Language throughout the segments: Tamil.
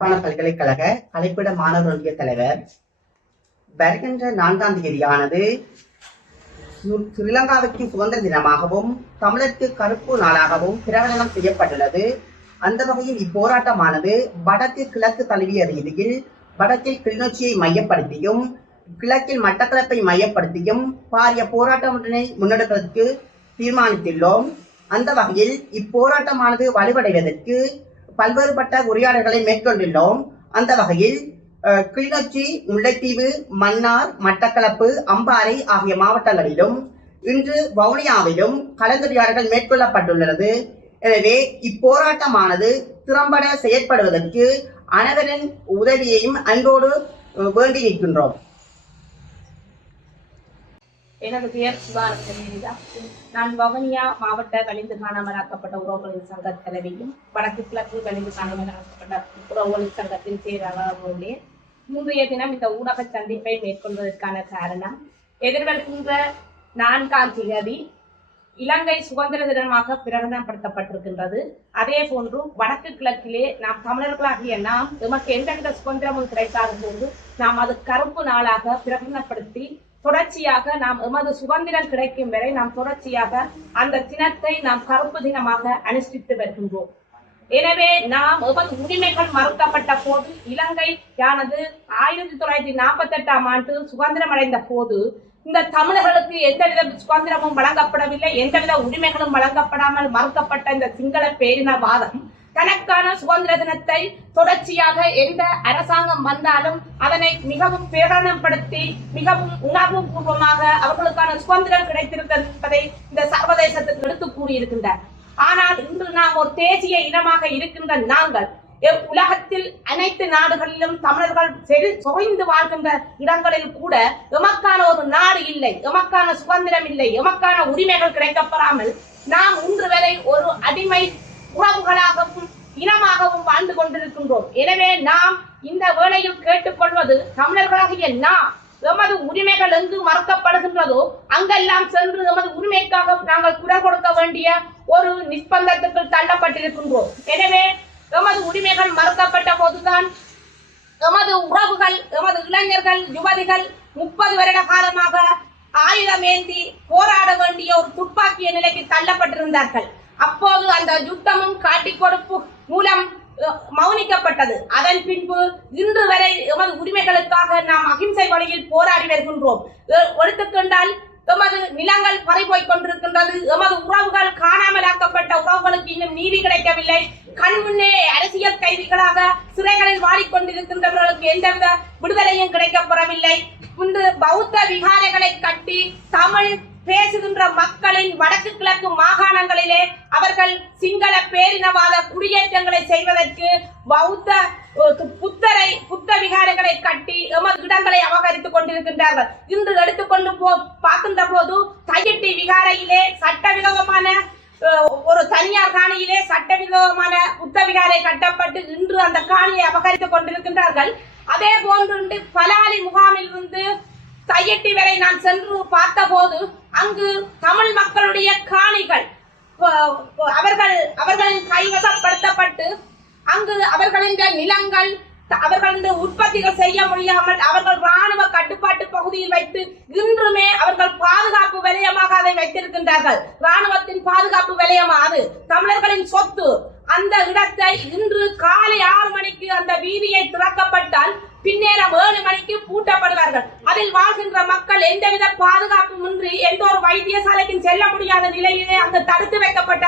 யாழ்ப்பாண பல்கலைக்கழக கலைப்பிட மாணவர் ஒன்றிய தலைவர். வருகின்ற நான்காம் தேதியானது ஸ்ரீலங்காவிற்கு சுதந்திர தினமாகவும் தமிழருக்கு கருப்பு நாளாகவும் பிரகடனம் செய்யப்பட்டுள்ளது. அந்த வகையில் இப்போராட்டமானது வடக்கு கிழக்கு தழுவிய ரீதியில் வடக்கில் கிளிநொச்சியை மையப்படுத்தியும் கிழக்கில் மட்டக்களப்பை மையப்படுத்தியும் பாரிய போராட்டம் ஒன்றினை முன்னெடுப்பதற்கு தீர்மானித்துள்ளோம். அந்த வகையில் இப்போராட்டமானது வலுவடைவதற்கு பல்வேறுபட்ட உரையாடல்களை மேற்கொண்டுள்ளோம். அந்த வகையில் கிளிநொச்சி முல்லைத்தீவு மன்னார் மட்டக்களப்பு அம்பாறை ஆகிய மாவட்டங்களிலும் இன்று வவுனியாவிலும் கலந்துரையாடல்கள் மேற்கொள்ளப்பட்டுள்ளது. எனவே இப்போராட்டமானது திறம்பட செயற்படுவதற்கு அனைவரின் உதவியையும் அன்போடு வேண்டி நிற்கின்றோம் எனது பெயர் சுதாரா நான் வவுனியா மாவட்ட கலிந்து காணாமலாக்கப்பட்ட உறவுகளின் சங்க தலைவியும் வடக்கு கிழக்கு கணிந்து காணாமலாக்கப்பட்ட உறவுகளின் சங்கத்தின் செயலாளராக உள்ளேன் இன்றைய தினம் இந்த ஊடக சந்திப்பை மேற்கொள்வதற்கான காரணம் எதிர்வருகின்ற நான்காம் திகதி இலங்கை சுதந்திர தினமாக பிரகடனப்படுத்தப்பட்டிருக்கின்றது. அதே போன்று வடக்கு கிழக்கிலே நாம் தமிழர்களாகிய நாம் எமக்கு எந்தவித சுதந்திரமும் கிடைக்காத போது நாம் அது கருப்பு நாளாக பிரகடனப்படுத்தி தொடர்ச்சியாக நாம் எமது சுதந்திரம் கிடைக்கும் வரை நாம் தொடர்ச்சியாக அந்த தினத்தை நாம் கருப்பு தினமாக அனுஷ்டித்து வருகின்றோம். எனவே நாம் எமது உரிமைகள் மறுக்கப்பட்ட போது இலங்கை யானது ஆயிரத்தி தொள்ளாயிரத்தி நாற்பத்தி எட்டாம் ஆண்டு சுதந்திரம் அடைந்த போது இந்த தமிழர்களுக்கு எந்தவித சுதந்திரமும் வழங்கப்படவில்லை எந்தவித உரிமைகளும் வழங்கப்படாமல் மறுக்கப்பட்ட இந்த சிங்கள பேரினவாதம் தனக்கான சுதந்திர தினத்தை தொடர்ச்சியாக எந்த அரசாங்கம் வந்தாலும் அதனை மிகவும் பிரகடனப்படுத்தி மிகவும் உணர்வுபூர்வமாக அவர்களுக்கான சுதந்திரம் கிடைத்திருப்பதை இந்த சர்வதேசத்துக்கு எடுத்து கூறியிருக்கின்றார். ஆனால் இன்று நாம் ஒரு தேசிய இனமாக இருக்கின்ற நாங்கள் உலகத்தில் அனைத்து நாடுகளிலும் தமிழர்கள் செறி சொய்ந்து வாழ்கின்ற இடங்களில் கூட எமக்கான ஒரு நாடு இல்லை எமக்கான சுதந்திரம் இல்லை எமக்கான உரிமைகள் கிடைக்கப்படாமல் நாம் இன்று வரை ஒரு அடிமை உறவுகளாகவும் இனமாகவும் வாழ்ந்து கொண்டிருக்கின்றோம். எனவே நாம் இந்த வேளையில் கேட்டுக்கொள்வது தமிழர்களாகிய நாம் எமது உரிமைகள் எங்கு மறுக்கப்படுகின்றதோ அங்கெல்லாம் சென்று எமது உரிமைக்காக நாங்கள் குரல் கொடுக்க வேண்டிய ஒரு நிர்பந்தத்துக்கு தள்ளப்பட்டிருக்கின்றோம். எனவே எமது உரிமைகள் மறுக்கப்பட்ட போதுதான் எமது உறவுகள் எமது இளைஞர்கள் யுவதிகள் முப்பது வருட காலமாக ஆயுதம் ஏந்தி போராட வேண்டிய ஒரு துப்பாக்கிய நிலைக்கு தள்ளப்பட்டிருந்தார்கள். அப்போது அந்த யுத்தமும் காட்டிக் கொடுப்பு மூலம் மௌனிக்கப்பட்டது. அதன் பின்பு இன்று வரை எமது உரிமைகளுக்காக நாம் அகிம்சை வழியில் போராடி வருகின்றோம். எடுத்துக்கொண்டால் எமது நிலங்கள் பறிபோய் கொண்டிருக்கின்றது. எமது உறவுகள் காணாமலாக்கப்பட்ட உறவுகளுக்கு இன்னும் நீதி கிடைக்கவில்லை. கண் முன்னே அரசியல் கைதிகளாக சிறைகளில் வாடிக்கொண்டிருக்கின்றவர்களுக்கு எந்தவித விடுதலையும் கிடைக்கப்பெறவில்லை. இன்று பௌத்த விகாரைகளை கட்டி தமிழ் பேசுகின்ற மக்களின் வடக்கு கிழக்கு மாகாணங்களிலே அவர்கள் சிங்கள பேரினவாத குடியேற்றங்களை செய்வதற்கு பௌத்த புத்தரை புத்த விகாரங்களை கட்டி எமது இடங்களை அபகரித்துக் கொண்டிருக்கின்றார்கள். இன்று எடுத்துக்கொண்டு போ பார்க்கின்ற போது தையட்டி விகாரையிலே சட்டவிரோதமான ஒரு தனியார் காணியிலே சட்டவிரோதமான புத்த விகாரை கட்டப்பட்டு இன்று அந்த காணியை அபகரித்துக் கொண்டிருக்கின்றார்கள். அதே போன்று பலாலி முகாமில் இருந்து தையட்டி வரை நான் சென்று பார்த்தபோது அங்கு தமிழ் மக்களுடைய காணிகள் அவர்கள் அவர்களின் கைவசப்படுத்தப்பட்டு அங்கு அவர்களின் நிலங்கள் அவர்களது உற்பத்திகள் செய்ய முடியாமல் அவர்கள் ராணுவ கட்டுப்பாட்டு பகுதியில் வைத்து இன்றுமே அவர்கள் பாதுகாப்பு வலயமாக அதை வைத்திருக்கின்றார்கள். ராணுவத்தின் பாதுகாப்பு வலயம் அது தமிழர்களின் சொத்து அந்த இடத்தை இன்று காலை ஆறு மணிக்கு அந்த வீதியை திறக்கப்பட்டால் பின்னேரம் ஏழு மணிக்கு பூட்டப்படுவார்கள். அதில் வாழ்கின்ற மக்கள் எந்தவித பாதுகாப்பும் இன்றி எந்த ஒரு வைத்தியசாலைக்கும் செல்ல முடியாத நிலையிலே அங்கு தடுத்து வைக்கப்பட்ட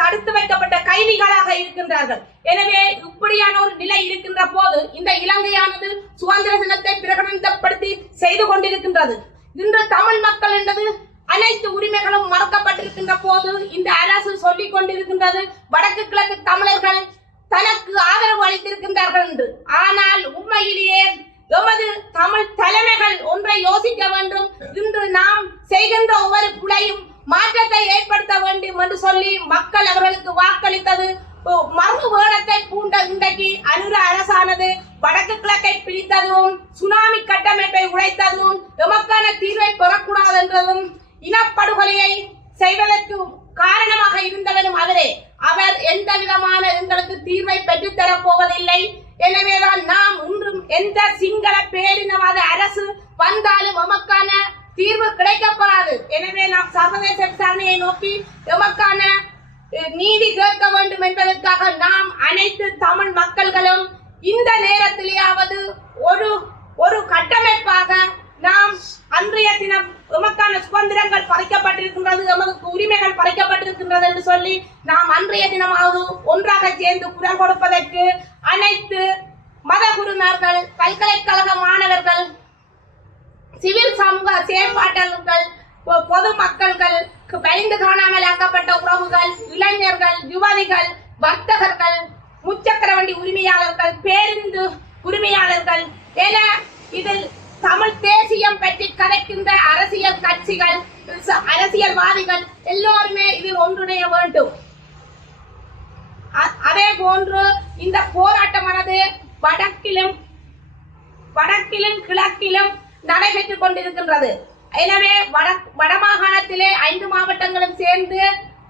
தடுத்து வைக்கப்பட்ட கைதிகளாக இருக்கின்றார்கள். எனவே இப்படியான ஒரு நிலை இருக்கின்ற போது இந்த இலங்கையானது சுதந்திர தினத்தை பிரகடனப்படுத்தி செய்து கொண்டிருக்கின்றது. இன்று தமிழ் மக்கள் என்பது அனைத்து உரிமைகளும் மறக்கப்பட்டிருக்கின்ற போது இந்த அரசு சொல்லிக் கொண்டிருக்கின்றது வடக்கு கிழக்கு தமிழர்கள் தனக்கு ஆதரவு அளித்திருக்கின்றார்கள் என்று. ஆனால் உண்மையிலேயே எமது தமிழ் தலைமைகள் ஒன்றை யோசிக்க வேண்டும். இன்று நாம் செய்கின்ற ஒவ்வொரு பிழையும் மாற்றத்தை ஏற்படுத்த வேண்டும் என்று சொல்லி மக்கள் அவர்களுக்கு வாக்களித்தது. ஓ, மர்ம வேடத்தை பூண்ட இன்றைக்கு அனுர அரசானது வடக்கு கிழக்கை பிரித்ததும் சுனாமி கட்டமைப்பை உடைத்ததும் எமக்கான தீர்வை பெறக்கூடாது என்றதும் இனப்படுகொலையை செய்வதற்கு காரணமாக இருந்தவரும் அவரே. அவர் எந்த விதமான எங்களுக்கு தீர்வை பெற்றுத்தரப் போவதில்லை. எனவேதான் நாம் இன்றும் எந்த சிங்கள பேரினவாத அரசு வந்தாலும் எமக்கான தீர்வு கிடைக்கப்படாது. எனவே நாம் சர்வதேச விசாரணையை நோக்கி எமக்கான நீதி கேட்க வேண்டும் என்பதற்காக நாம் அனைத்து தமிழ் மக்கள்களும் இந்த நேரத்திலேயாவது ஒரு ஒரு கட்டமைப்பாக நாம் அன்றைய தினம் எமக்கான சுதந்திரங்கள் பறிக்கப்பட்டிருக்கின்றது எமக்கு உரிமைகள் பறிக்கப்பட்டிருக்கின்றது என்று சொல்லி நாம் அன்றைய தினமாவது ஒன்றாக சேர்ந்து குரல் கொடுப்பதற்கு அனைத்து மத குருமார்கள் பல்கலைக்கழக மாணவர்கள் சிவில் சமூக செயற்பாட்டாளர்கள் பொ- பொது மக்கள்கள் பயந்து காணாமல் ஆக்கப்பட்ட உறவுகள் இளைஞர்கள் யுவதிகள் வர்த்தகர்கள் முச்சக்கர வண்டி உரிமையாளர்கள் பேருந்து உரிமையாளர்கள் என இதில் தமிழ் தேசியம் பற்றி கதைக்கின்ற அரசியல் கட்சிகள் அரசியல்வாதிகள் எல்லோருமே இதில் ஒன்றிணைய வேண்டும். அதே போன்று இந்த போராட்டமானது வடக்கிலும் வடக்கிலும் கிழக்கிலும் நடைபெற்றுக் கொண்டிருக்கின்றது. எனவே வட வடமாகாணத்திலே ஐந்து மாவட்டங்களும் சேர்ந்து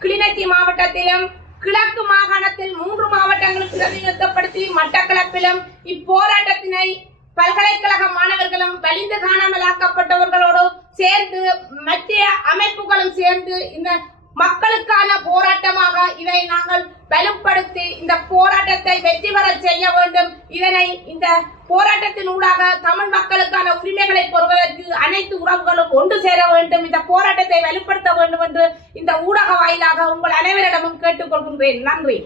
கிளிநொச்சி மாவட்டத்திலும் கிழக்கு மாகாணத்தில் மூன்று மாவட்டங்களும் பிரதிநிதித்துவப்படுத்தி மட்டக்களப்பிலும் இப்போராட்டத்தினை பல்கலைக்கழக மாணவர்களும் வலிந்து காணாமல் ஆக்கப்பட்டவர்களோடு சேர்ந்து மத்திய அமைப்புகளும் சேர்ந்து இந்த மக்களுக்கான போராட்டமாக இதை நாங்கள் வலுப்படுத்தி இந்த போராட்டத்தை வெற்றி பெற செய்ய வேண்டும். இதனை இந்த போராட்டத்தின் ஊடாக தமிழ் மக்களுக்கான உரிமைகளை பெறுவதற்கு அனைத்து உறவுகளும் ஒன்று சேர வேண்டும். இந்த போராட்டத்தை வலுப்படுத்த வேண்டும் என்று இந்த ஊடக வாயிலாக உங்கள் அனைவரிடமும் கேட்டுக்கொள்கின்றேன். நன்றி.